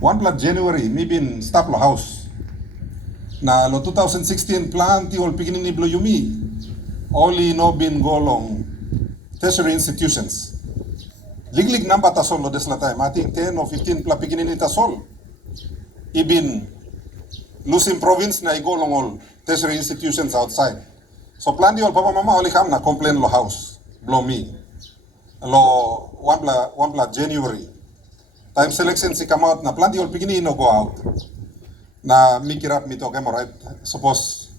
1 January, mi bin stop lo house. Na lo 2016 plan ti ol piginin ni blo yumi. Only no bin go long tertiary institutions. Liglig number tasol lo desla time. I think 10 or 15 pla piginin ni tasol. Ibin Lusin province na go long all tertiary institutions outside. So plan di ol papa mama oli kam na complain lo house. Blow me. Lo 1 January. Time selection si come out na plan di ol piginin no go out. Na mi kirap mi to kemo right. Suppose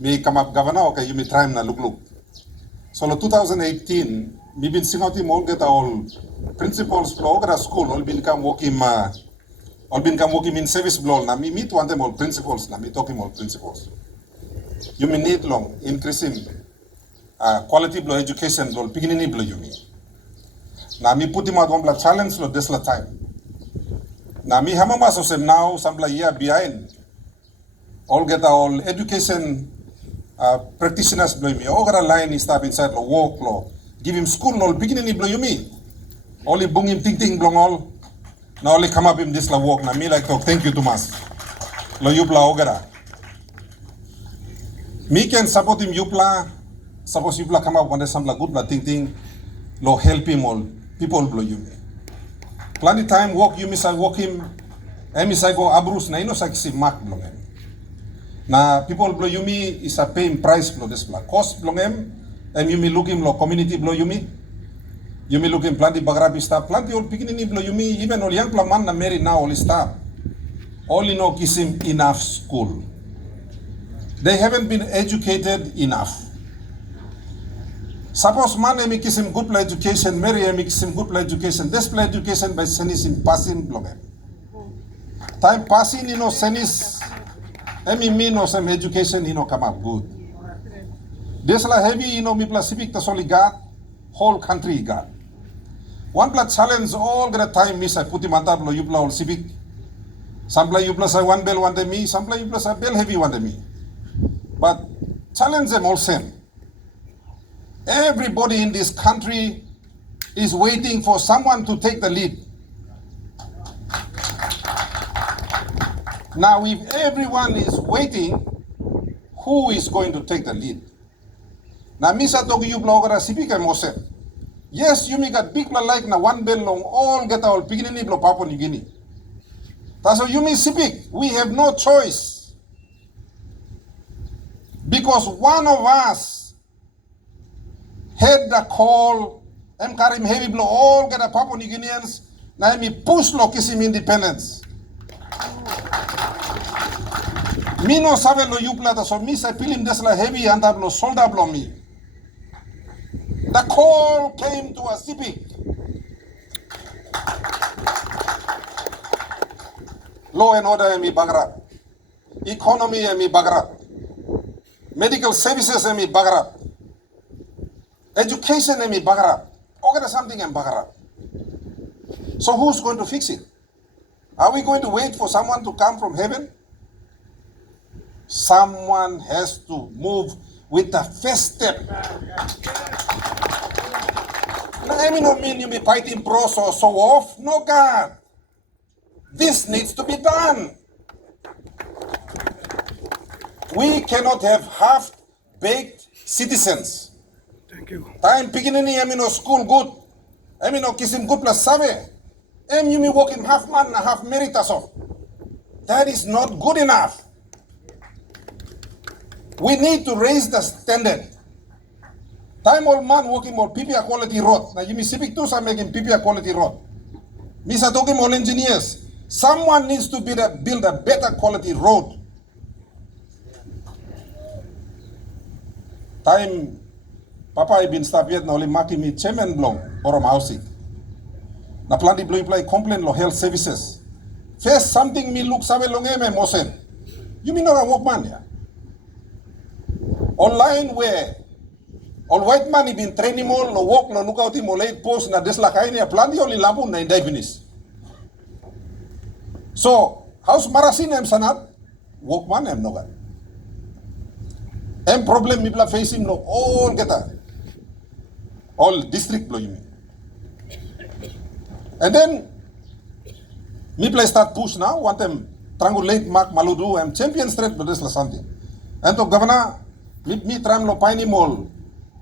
mi come up governor okay you mi try na luglug. So lo 2018 mi bin singoti mo get all principals flow gara school all bin come working in service blow na mi meet one them all principals na mi talking all principals. You may need long increasing quality blow education blow beginning blow you mean. Na mi put him out one challenge lo this la time. Na mi hamama so sem now some year behind. All get all education practitioners blow me. All got a line is stop inside lo walk lo. Give him school lo beginning blow you me. Only bung him ting blong all. Now only come up in this la walk na me like talk thank you too much. Lo yupla ogara. Me can support him yupla. Suppose yupla come up one day some la good la ting lo help him all. People blow you me. Plenty time walk you miss I walk him. Miss I go abrus na ino sa kisi mark blow him. Na people blow you me is a paying price blow this bla. Cost blow him. You me look him lo community blow you me. You may look in plenty bagrabi staff, plenty old beginning blow you me, even all young man na marry now all staff. Only no kisim enough school. They haven't been educated enough. Suppose man emi kisim good education, marry emi kisim good education, this education by senis in passing blow. Time passing senis emi me no some education come up good. This la heavy mi Sepik tasoli got, whole country got. One blood challenge all the time miss I put him on tablo yupla all Sepik. Some play yupla say one bell one day me, some play yupla say bell heavy one day me. But challenge them all same. Everybody in this country is waiting for someone to take the lead. Now if everyone is waiting, who is going to take the lead? Now misa togi yupla ogara Sepik and Mose. Yes, you make a big like na one bell long, all get our beginning of Papua New Guinea. That's how you mean Sepik. We have no choice. Because one of us had the call, Karim heavy blow, all get a Papua New Guineans, na me push lo kisim independence. Me no sabe lo yuplata, so me say pilim desla heavy and lo solda blow me. The call came to a Sepik. Law and order emi bagrat. Economy emi bagrat. Medical services emi bagrat. Education emi bagrat. Or something emi bagrat. So who's going to fix it? Are we going to wait for someone to come from heaven? Someone has to move with the first step. I mean, no mean you be fighting pros or so off. No, God. This needs to be done. We cannot have half-baked citizens. Thank you. Time beginning, no school good. No kissing good plus save. You me working half man and half meritas off. That is not good enough. We need to raise the standard. Time old man working more PPA quality road. Now you me Sepik too are making PPA quality road. Misa talking all engineers. Someone needs to build a better quality road. Time Papa I been stop yet na only maki me chairman blong orom housing. Na plan di blue play complain lo health services. First something me look sabe long me mosen. You mean not a work man ya? Online where all white man he been training mo lo walk lo look out him mo late post na desla kaini a plan di only labu na indefinite. So house marasin em sanat work man em no gan. Em problem mi bla facing no all geta all district blow you mean. And then Me play start push now, want them triangulate Mark Maludu and champion straight to this la something. And to governor, me tram lo Piney Mall,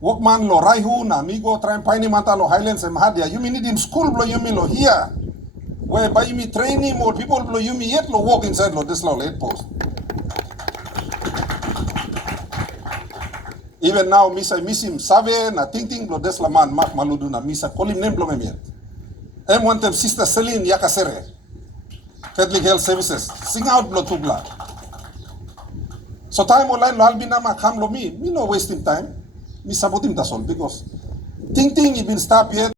Walkman lo Raihu na, me go try Piney Mata lo Highlands and Mahadia. You mean need in school blow you me lo here. Whereby me training more people blow you me yet lo walk inside lo this lo late post. Even now, misa misim save na ting blow this la man Mark Maludu na misa call him name blow me yet. And want them sister Celine Yakasere. Catholic Health Services, sing out blood to blood. So time online lo albi na makam lo me no wasting time. Me saboting tasol because ting he been stop yet.